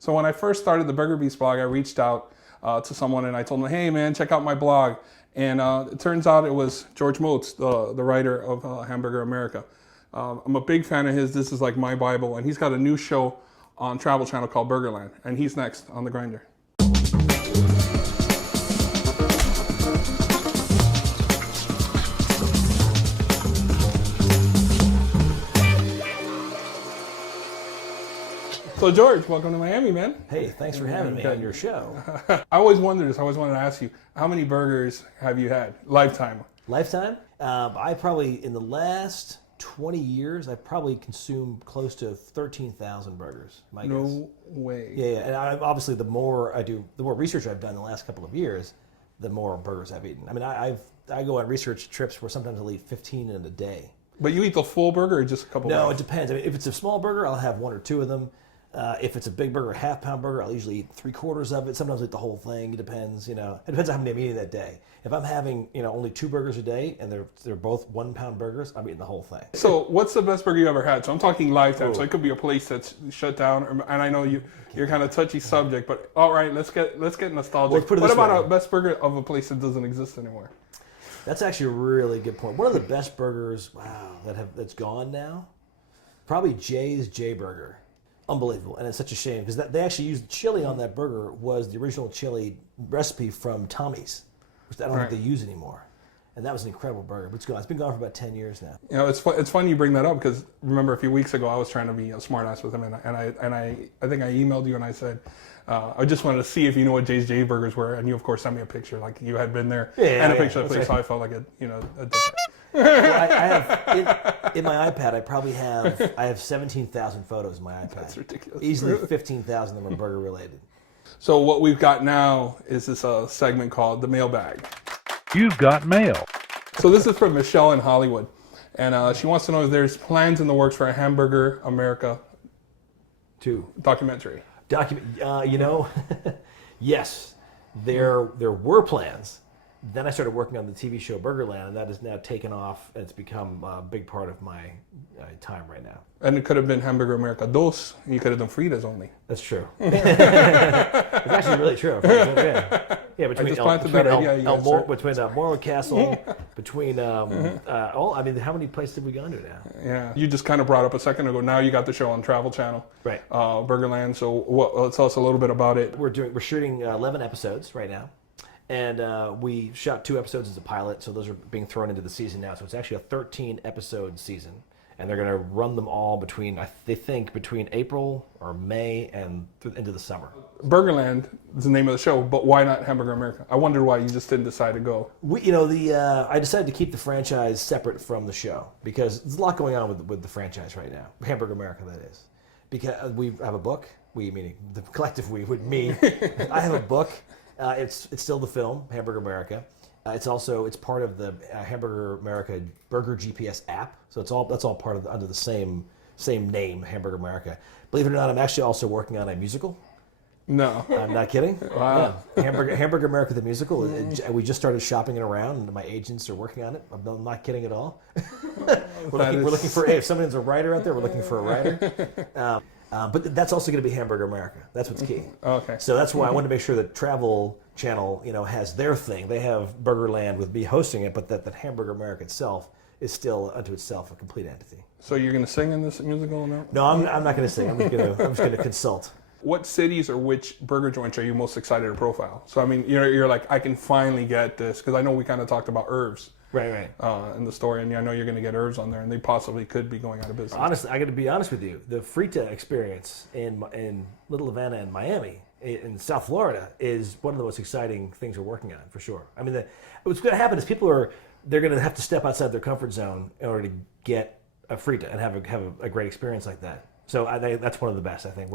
So when I first started the Burger Beast blog, I reached out to someone and I told them, hey man, check out my blog. And it turns out it was George Motz, the writer of Hamburger America. I'm a big fan of his. This is like my Bible. And he's got a new show on Travel Channel called Burgerland. And he's next on the grinder. So George, welcome to Miami, man. Hey, thanks for having me on your show. I always wondered this. I always wanted to ask you, how many burgers have you had? Lifetime. Lifetime? I probably, in the last 20 years, I've probably consumed close to 13,000 burgers. No way. Yeah, and obviously the more research I've done in the last couple of years, the more burgers I've eaten. I mean, I go on research trips where sometimes I'll eat 15 in a day. But you eat the full burger or just a couple? No, it depends. I mean, if it's a small burger, I'll have one or two of them. If it's a big burger, half-pound burger, I'll usually eat 3/4 of it. Sometimes I'll eat the whole thing. It depends, It depends on how many I'm eating that day. If I'm having, only 2 burgers a day and they're both 1-pound burgers, I'm eating the whole thing. So, what's the best burger you ever had? So, I'm talking lifetime. Ooh. So, it could be a place that's shut down, and I know you're kind of touchy subject, but all right, let's get nostalgic. What about a best burger of a place that doesn't exist anymore? That's actually a really good point. One of the best burgers, that's gone now, probably Jay's J Burger. Unbelievable, and it's such a shame because they actually used chili on that burger was the original chili recipe from Tommy's, which I don't think they use anymore. And that was an incredible burger, but it's gone. It's been gone for about 10 years now. It's funny you bring that up because remember a few weeks ago I was trying to be a smart ass with him, and I think I emailed you and I said I just wanted to see if you know what Jay's J Burgers were, and you of course sent me a picture like you had been there and a picture of the place, so I felt like a Well, I have in my iPad. I have 17,000 photos in my iPad. That's ridiculous. Easily 15,000 of them are burger related. So what we've got now is this segment called the mailbag. You've got mail. So this is from Michelle in Hollywood, and she wants to know if there's plans in the works for a Hamburger America documentary. Yes, there were plans. Then I started working on the TV show Burgerland, and that has now taken off, and it's become a big part of my time right now. And it could have been Hamburger America Dos, and you could have done fritas only. That's true. It's actually really true. Yeah, between Morro Castle, between how many places have we gone to now? Yeah, you just kind of brought up a second ago. Now you got the show on Travel Channel, right? Burgerland. So let's tell us a little bit about it. We're shooting 11 episodes right now. And we shot 2 episodes as a pilot, so those are being thrown into the season now. So it's actually a 13-episode season, and they're going to run them all between April or May and into the summer. Burgerland is the name of the show, but why not Hamburger America? I wondered why you just didn't decide to go. I decided to keep the franchise separate from the show because there's a lot going on with the franchise right now. Hamburger America, that is, because we have a book. We, meaning the collective we, with me. I have a book. It's still the film Hamburger America. It's part of the Hamburger America Burger GPS app. So that's all part of under the same name, Hamburger America. Believe it or not, I'm actually also working on a musical. No, I'm not kidding. Wow. Yeah. Hamburger America the musical. We just started shopping it around, and my agents are working on it. I'm not kidding at all. We're looking for if someone's a writer out there. We're looking for a writer. But that's also going to be Hamburger America. That's what's key. Okay. So that's why I wanted to make sure that Travel Channel, has their thing. They have Burgerland with me hosting it, but that Hamburger America itself is still unto itself a complete entity. So you're going to sing in this musical now? No, I'm not going to sing. I'm just going to consult. What cities or which burger joints are you most excited to profile? So I mean, you're like, I can finally get this because I know we kind of talked about Irv's. Right. In the story, and I know you're going to get Irv's on there, and they possibly could be going out of business. Honestly, I got to be honest with you. The frita experience in Little Havana and Miami, in South Florida, is one of the most exciting things we're working on, for sure. I mean, what's going to happen is they're going to have to step outside their comfort zone in order to get a frita and have a great experience like that. So that's one of the best, I think,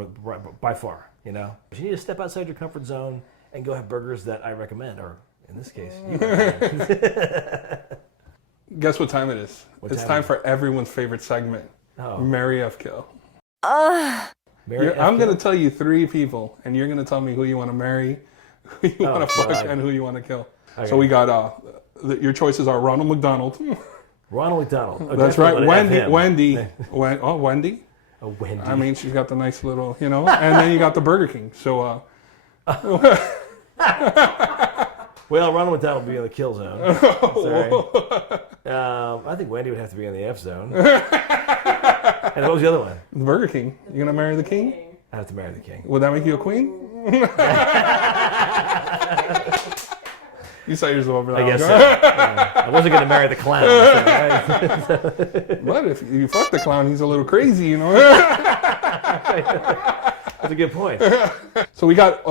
by far. But you need to step outside your comfort zone and go have burgers that I recommend, or in this case, you recommend. Guess what time it is? It's time for everyone's favorite segment, Marry F Kill. I'm going to tell you 3 people, and you're going to tell me who you want to marry, who you want to fuck, and who you want to kill. Okay. So we got your choices are Ronald McDonald. Ronald McDonald. That's right. Wendy. Wendy. A Wendy. I mean, she's got the nice little, and then you got the Burger King. So, well, Ronald McDonald would be in the kill zone. Sorry. I think Wendy would have to be in the F zone. And what was the other one? the Burger King. You gonna marry the king? I have to marry the king. Would that make you a queen? You saw yourself. I guess so. Yeah. I wasn't going to marry the clown. But if you fuck the clown, he's a little crazy, That's a good point. So we got,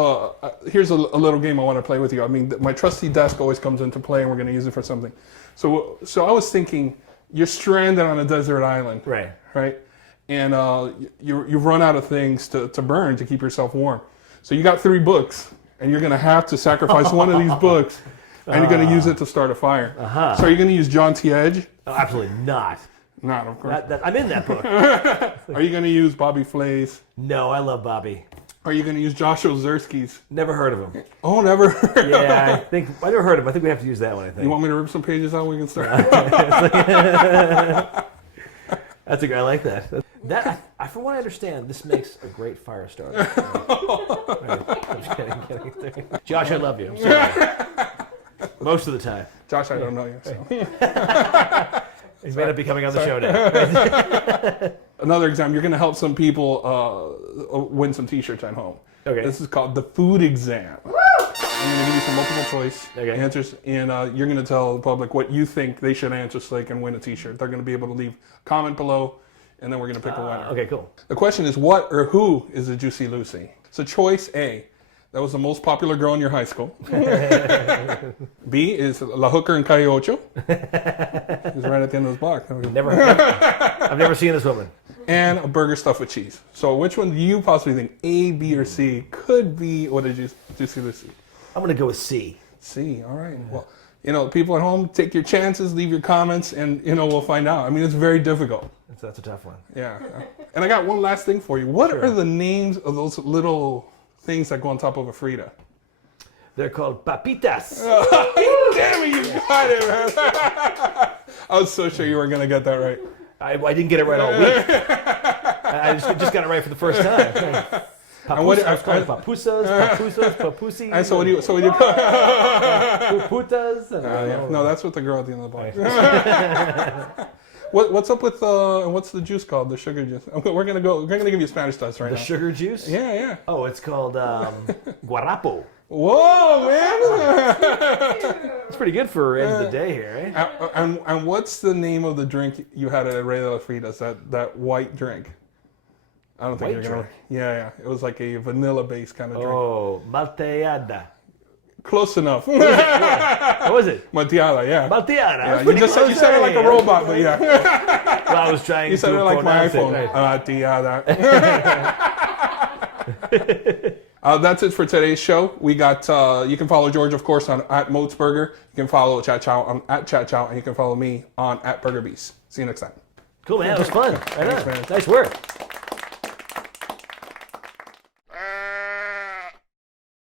here's a little game I want to play with you. I mean, my trusty desk always comes into play and we're going to use it for something. So I was thinking, you're stranded on a desert island. Right. And you've run out of things to burn to keep yourself warm. So you got 3 books and you're going to have to sacrifice one of these books and you're going to use it to start a fire. So are you going to use John T. Edge? Oh, absolutely not. Not, of course. I'm in that book. Are you going to use Bobby Flay's? No, I love Bobby. Are you going to use Josh Ozerski's? Never heard of him. Oh, never. Yeah, I never heard of him. I think we have to use that one. I think. You want me to rip some pages out? We can start. I like that. From what I understand, this makes a great fire starter. Right. I'm just kidding. Josh, I love you. I'm sorry. Most of the time. Josh, I don't know you. So. He may not be coming on the show now. Another exam, you're going to help some people win some t-shirts at home. Okay. This is called the food exam. I'm going to give you some multiple choice answers, and you're going to tell the public what you think they should answer so they can win a t-shirt. They're going to be able to leave a comment below, and then we're going to pick a winner. Okay, cool. The question is, what or who is a Juicy Lucy? So choice A, that was the most popular girl in your high school. B is La Hooker in Calle Ocho. He's right at the end of this block. I've never seen this woman. And a burger stuffed with cheese. So which one do you possibly think, A, B, or C, could be what a Juicy Lucy? I'm going to go with C. C, all right. Well, people at home, take your chances, leave your comments, and, we'll find out. I mean, it's very difficult. That's a tough one. Yeah. And I got one last thing for you. What are the names of those little things that go on top of a frita? They're called papitas. Damn it, you got it, man. I was so sure you were going to get that right. I didn't get it right all week. I just got it right for the first time. I was calling papusas, papusis. And so what do you call putas. No, that's what the girl at the end of the box. What's up with what's the juice called? The sugar juice. We're gonna give you a Spanish test right now. The sugar juice? Yeah. Oh, it's called guarapo. Whoa, man! It's pretty good for end of the day here, eh? And what's the name of the drink you had at Rey de las Fritas? That white drink. I don't think you're gonna. Yeah. It was like a vanilla-based kind of drink. Oh, malteada. Close enough. What was it? Malteada, yeah. Malteada. Yeah, you said it like a robot, but yeah. Well, I was trying you to said it like my iPhone. Malteada. That's it for today's show. We got, you can follow George, of course, on @Motz Burger. You can follow Chat Chow on @Chat Chow, and you can follow me on @BurgerBeast. See you next time. Cool, man. It was fun. Thanks, man. Nice work.